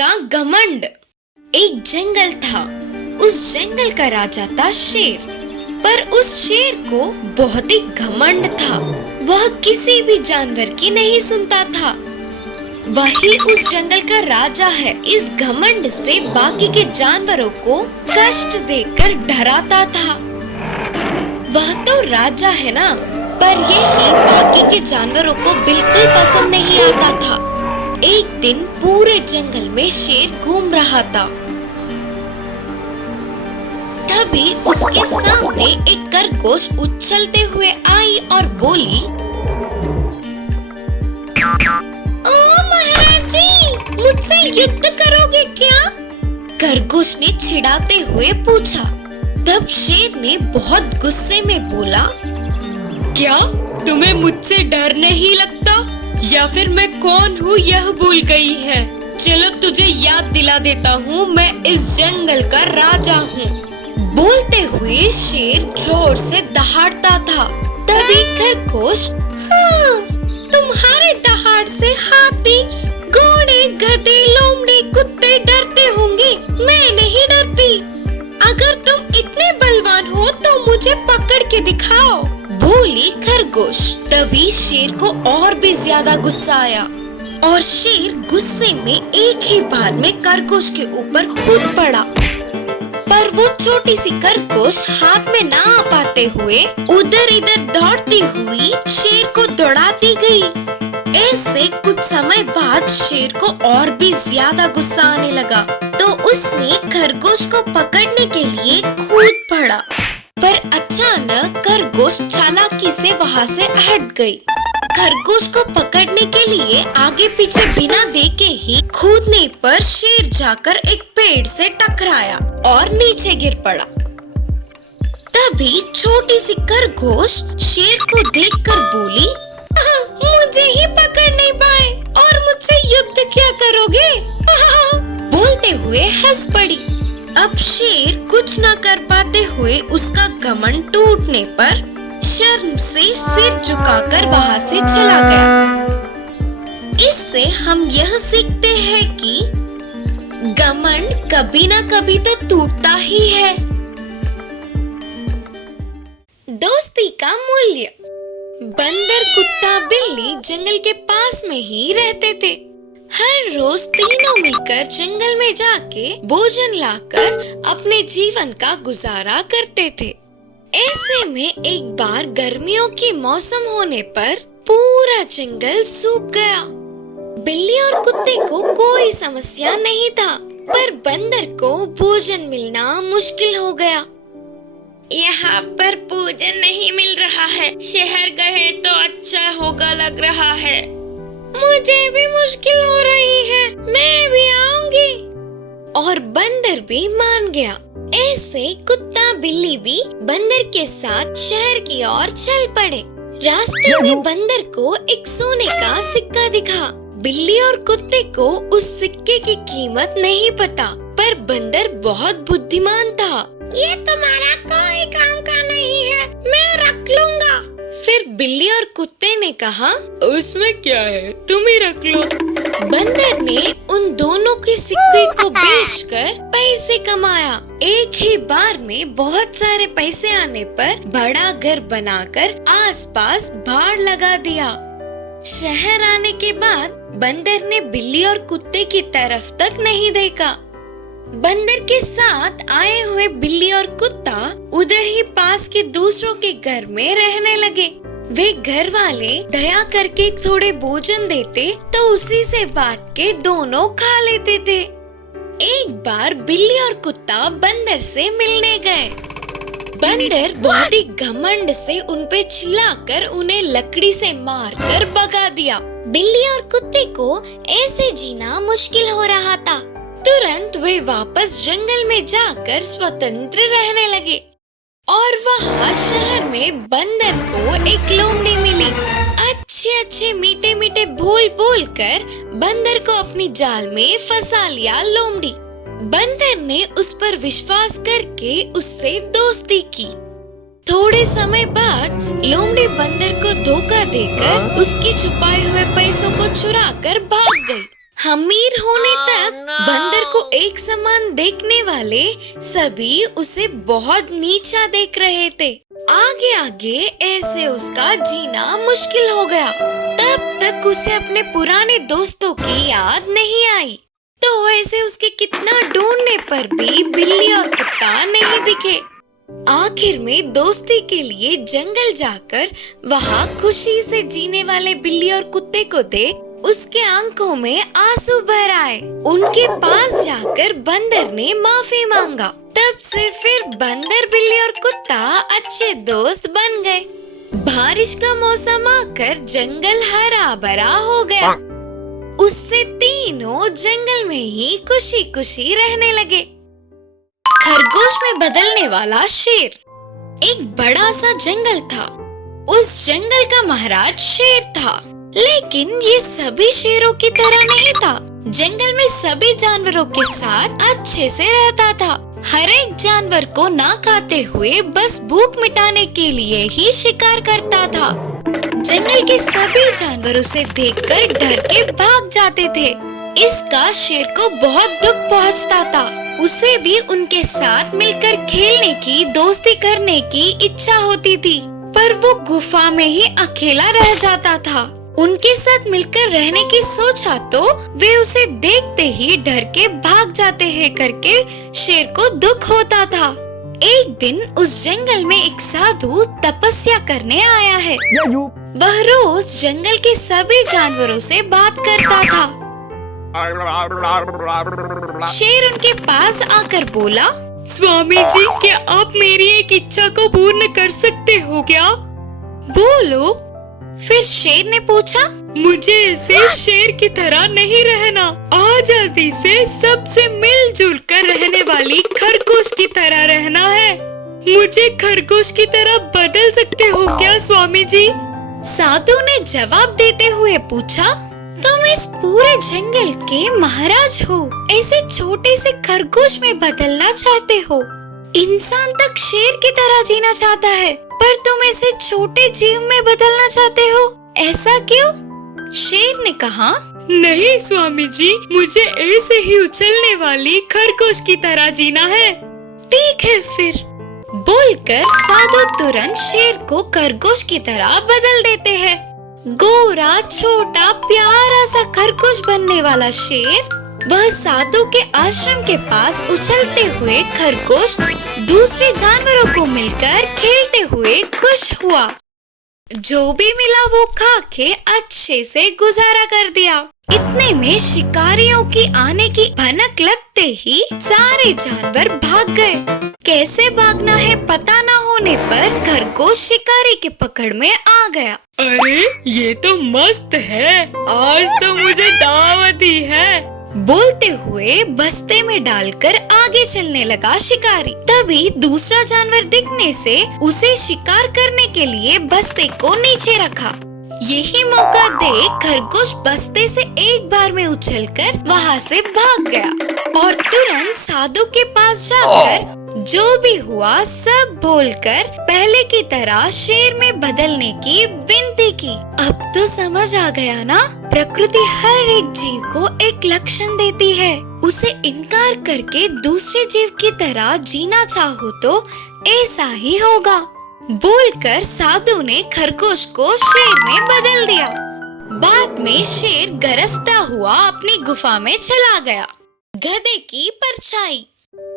का घमंड। एक जंगल था, उस जंगल का राजा था शेर। पर उस शेर को बहुत ही घमंड था। वह किसी भी जानवर की नहीं सुनता था। वही उस जंगल का राजा है। इस घमंड से बाकी के जानवरों को कष्ट देकर डराता था। वह तो राजा है ना, पर यही बाकी के जानवरों को बिल्कुल पसंद नहीं आता था। एक दिन पूरे जंगल में शेर घूम रहा था। तभी उसके सामने एक खरगोश उछलते हुए आई और बोली, ओ महाराज जी, मुझसे युद्ध करोगे क्या? खरगोश ने चिढ़ाते हुए पूछा। तब शेर ने बहुत गुस्से में बोला, क्या तुम्हें मुझसे डर नहीं लगता? या फिर मैं कौन हूँ यह भूल गई है? चलो तुझे याद दिला देता हूँ, मैं इस जंगल का राजा हूँ। बोलते हुए शेर जोर से दहाड़ता था। तभी खरगोश, हाँ, तुम्हारे दहाड़ से हाथी, घोड़े, गधे, लोमड़ी, कुत्ते डरते होंगे, मैं नहीं डरती। अगर तुम इतने बलवान हो तो मुझे पकड़ के दिखाओ, बोली खरगोश। तभी शेर को और भी ज्यादा गुस्सा आया और शेर गुस्से में एक ही बार में खरगोश के ऊपर कूद पड़ा। पर वो छोटी सी खरगोश हाथ में ना आ पाते हुए उधर इधर दौड़ती हुई शेर को दौड़ाती गई। ऐसे कुछ समय बाद शेर को और भी ज्यादा गुस्सा आने लगा, तो उसने खरगोश को पकड़ने के लिए कूद पड़ा। पर अचानक खरगोश चालाकी से वहाँ से हट गई। खरगोश को पकड़ने के लिए आगे पीछे बिना देखे ही कूदने पर शेर जाकर एक पेड़ से टकराया और नीचे गिर पड़ा। तभी छोटी सी खरगोश शेर को देखकर बोली, मुझे ही पकड़ नहीं पाए और मुझसे युद्ध क्या करोगे? बोलते हुए हंस पड़ी। अब शेर कुछ न कर पाते हुए उसका घमंड टूटने पर शर्म से सिर झुकाकर वहाँ से चला गया। इससे हम यह सीखते हैं कि घमंड कभी न कभी तो टूटता ही है। दोस्ती का मूल्य। बंदर, कुत्ता, बिल्ली जंगल के पास में ही रहते थे। हर रोज तीनों मिलकर जंगल में जाके भोजन लाकर अपने जीवन का गुजारा करते थे। ऐसे में एक बार गर्मियों की मौसम होने पर पूरा जंगल सूख गया। बिल्ली और कुत्ते को कोई समस्या नहीं था, पर बंदर को भोजन मिलना मुश्किल हो गया। यहाँ पर भोजन नहीं मिल रहा है, शहर गए तो अच्छा होगा लग रहा है। मुझे भी मुश्किल हो रही है, मैं भी आऊंगी। और बंदर भी मान गया। ऐसे कुत्ता बिल्ली भी बंदर के साथ शहर की ओर चल पड़े। रास्ते में बंदर को एक सोने का सिक्का दिखा। बिल्ली और कुत्ते को उस सिक्के की कीमत नहीं पता, पर बंदर बहुत बुद्धिमान था। ये तुम्हारा कोई काम का नहीं है, मैं रख लूंगा। फिर बिल्ली और कुत्ते ने कहा, उसमें क्या है, तुम ही रख लो। बंदर ने उन दोनों के सिक्के को बेचकर पैसे कमाया। एक ही बार में बहुत सारे पैसे आने पर बड़ा घर बनाकर आसपास बाड़ लगा दिया। शहर आने के बाद बंदर ने बिल्ली और कुत्ते की तरफ तक नहीं देखा। बंदर के साथ आए हुए बिल्ली और कुत्ता उधर ही पास के दूसरों के घर में रहने लगे। वे घर वाले दया करके थोड़े भोजन देते तो उसी से बांट के दोनों खा लेते थे। एक बार बिल्ली और कुत्ता बंदर से मिलने गए। बंदर बहुत ही घमंड से उनपे चिल्लाकर उन्हें लकड़ी से मारकर भगा दिया। बिल्ली और कुत्ते को ऐसे जीना मुश्किल हो रहा था। तुरंत वे वापस जंगल में जाकर स्वतंत्र रहने लगे और वहाँ शहर में बंदर को एक लोमड़ी मिली। अच्छे मीठे मीठे बोल बोल कर बंदर को अपनी जाल में फंसा लिया लोमड़ी। बंदर ने उस पर विश्वास करके उससे दोस्ती की। थोड़े समय बाद लोमड़ी बंदर को धोखा देकर उसके छुपाए हुए पैसों को चुरा कर भाग गई। अमीर होने तक बंदर को एक समान देखने वाले सभी उसे बहुत नीचा देख रहे थे। आगे आगे ऐसे उसका जीना मुश्किल हो गया। तब तक उसे अपने पुराने दोस्तों की याद नहीं आई। तो ऐसे उसके कितना ढूंढने पर भी बिल्ली और कुत्ता नहीं दिखे। आखिर में दोस्ती के लिए जंगल जाकर वहाँ खुशी से जीने वाले बिल्ली और कुत्ते को देख उसके आंखों में आंसू भर आए। उनके पास जाकर बंदर ने माफी मांगा। तब से फिर बंदर, बिल्ली और कुत्ता अच्छे दोस्त बन गए। बारिश का मौसम आकर जंगल हरा भरा हो गया। उससे तीनों जंगल में ही खुशी खुशी रहने लगे। खरगोश में बदलने वाला शेर। एक बड़ा सा जंगल था। उस जंगल का महाराज शेर था, लेकिन ये सभी शेरों की तरह नहीं था। जंगल में सभी जानवरों के साथ अच्छे से रहता था। हर एक जानवर को ना खाते हुए बस भूख मिटाने के लिए ही शिकार करता था। जंगल के सभी जानवर उसे देखकर डर के भाग जाते थे। इसका शेर को बहुत दुख पहुंचता था। उसे भी उनके साथ मिलकर खेलने की, दोस्ती करने की इच्छा होती थी, पर वो गुफा में ही अकेला रह जाता था। उनके साथ मिलकर रहने की सोचा तो वे उसे देखते ही डर के भाग जाते हैं करके शेर को दुख होता था। एक दिन उस जंगल में एक साधु तपस्या करने आया है। वह रोज जंगल के सभी जानवरों से बात करता था। शेर उनके पास आकर बोला, स्वामी जी, क्या आप मेरी एक इच्छा को पूर्ण कर सकते हो क्या? बोलो। फिर शेर ने पूछा, मुझे ऐसे शेर की तरह नहीं रहना, आजादी से सबसे मिलजुल कर रहने वाली खरगोश की तरह रहना है। मुझे खरगोश की तरह बदल सकते हो क्या स्वामी जी? साधु ने जवाब देते हुए पूछा, तुम इस पूरे जंगल के महाराज हो, ऐसे छोटे से खरगोश में बदलना चाहते हो? इंसान तक शेर की तरह जीना चाहता है, पर तुम ऐसे छोटे जीव में बदलना चाहते हो, ऐसा क्यों? शेर ने कहा, नहीं स्वामी जी, मुझे ऐसे ही उछलने वाली खरगोश की तरह जीना है। ठीक है फिर। बोलकर साधु तुरंत शेर को खरगोश की तरह बदल देते हैं। गोरा, छोटा, प्यारा सा खरगोश बनने वाला शेर वह साधु के आश्रम के पास उछलते हुए खरगोश दूसरे जानवरों को मिलकर खेलते हुए खुश हुआ। जो भी मिला वो खा के अच्छे से गुजारा कर दिया। इतने में शिकारियों की आने की भनक लगते ही सारे जानवर भाग गए। कैसे भागना है पता न होने पर खरगोश शिकारी के पकड़ में आ गया। अरे ये तो मस्त है, आज तो मुझे दावत ही है। बोलते हुए बस्ते में डालकर आगे चलने लगा शिकारी। तभी दूसरा जानवर दिखने से उसे शिकार करने के लिए बस्ते को नीचे रखा। यही मौका देख खरगोश बस्ते से एक बार में उछलकर वहाँ से भाग गया और तुरंत साधु के पास जाकर जो भी हुआ सब बोलकर पहले की तरह शेर में बदलने की विनती की। अब तो समझ आ गया ना, प्रकृति हर एक जीव को एक लक्षण देती है। उसे इनकार करके दूसरे जीव की तरह जीना चाहो तो ऐसा ही होगा। बोलकर साधु ने खरगोश को शेर में बदल दिया। बाद में शेर गरजता हुआ अपनी गुफा में चला गया। गधे की परछाई।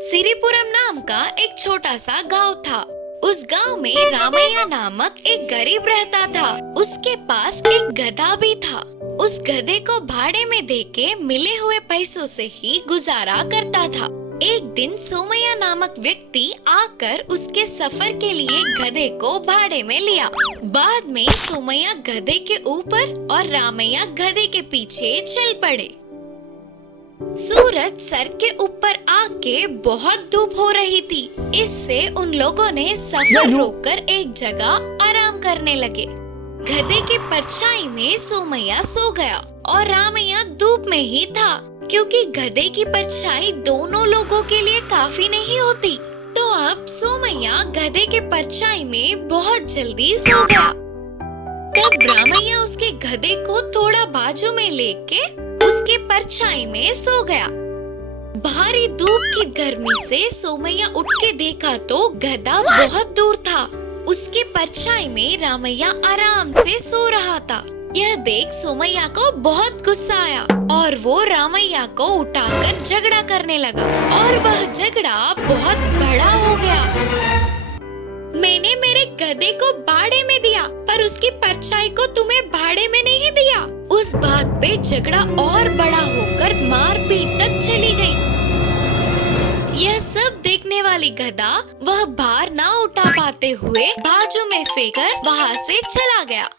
सिरिपुरम नाम का एक छोटा सा गांव था। उस गांव में रामैया नामक एक गरीब रहता था। उसके पास एक गधा भी था। उस गधे को भाड़े में देके मिले हुए पैसों से ही गुजारा करता था। एक दिन सोमैया नामक व्यक्ति आकर उसके सफर के लिए गधे को भाड़े में लिया। बाद में सोमैया गधे के ऊपर और रामैया गधे के पीछे चल पड़े। सूरज सर के ऊपर आके बहुत धूप हो रही थी। इससे उन लोगों ने सफर रोककर एक जगह आराम करने लगे। गधे की परछाई में सोमैया सो गया और रामैया धूप में ही था, क्योंकि गधे की परछाई दोनों लोगों के लिए काफी नहीं होती। तो अब सोमैया गधे के परछाई में बहुत जल्दी सो गया। तब रामैया उसके गधे को थोड़ा बाजू में लेके उसके परछाई में सो गया। भारी धूप की गर्मी से सोमैया उठ के देखा तो गधा बहुत दूर था। उसके परछाई में रामैया आराम से सो रहा था। यह देख सोमैया को बहुत गुस्सा आया और वो रामैया को उठाकर झगड़ा करने लगा और वह झगड़ा बहुत बड़ा हो गया। मैंने मेरे गधे को भाड़े में दिया, पर उसकी परछाई को तुम्हें भाड़े में नहीं दिया। उस बात पे झगड़ा और बड़ा होकर मारपीट तक चली गई। यह सब देखने वाली गधा वह भार ना उठा पाते हुए बाजू में फेंकर वहाँ से चला गया।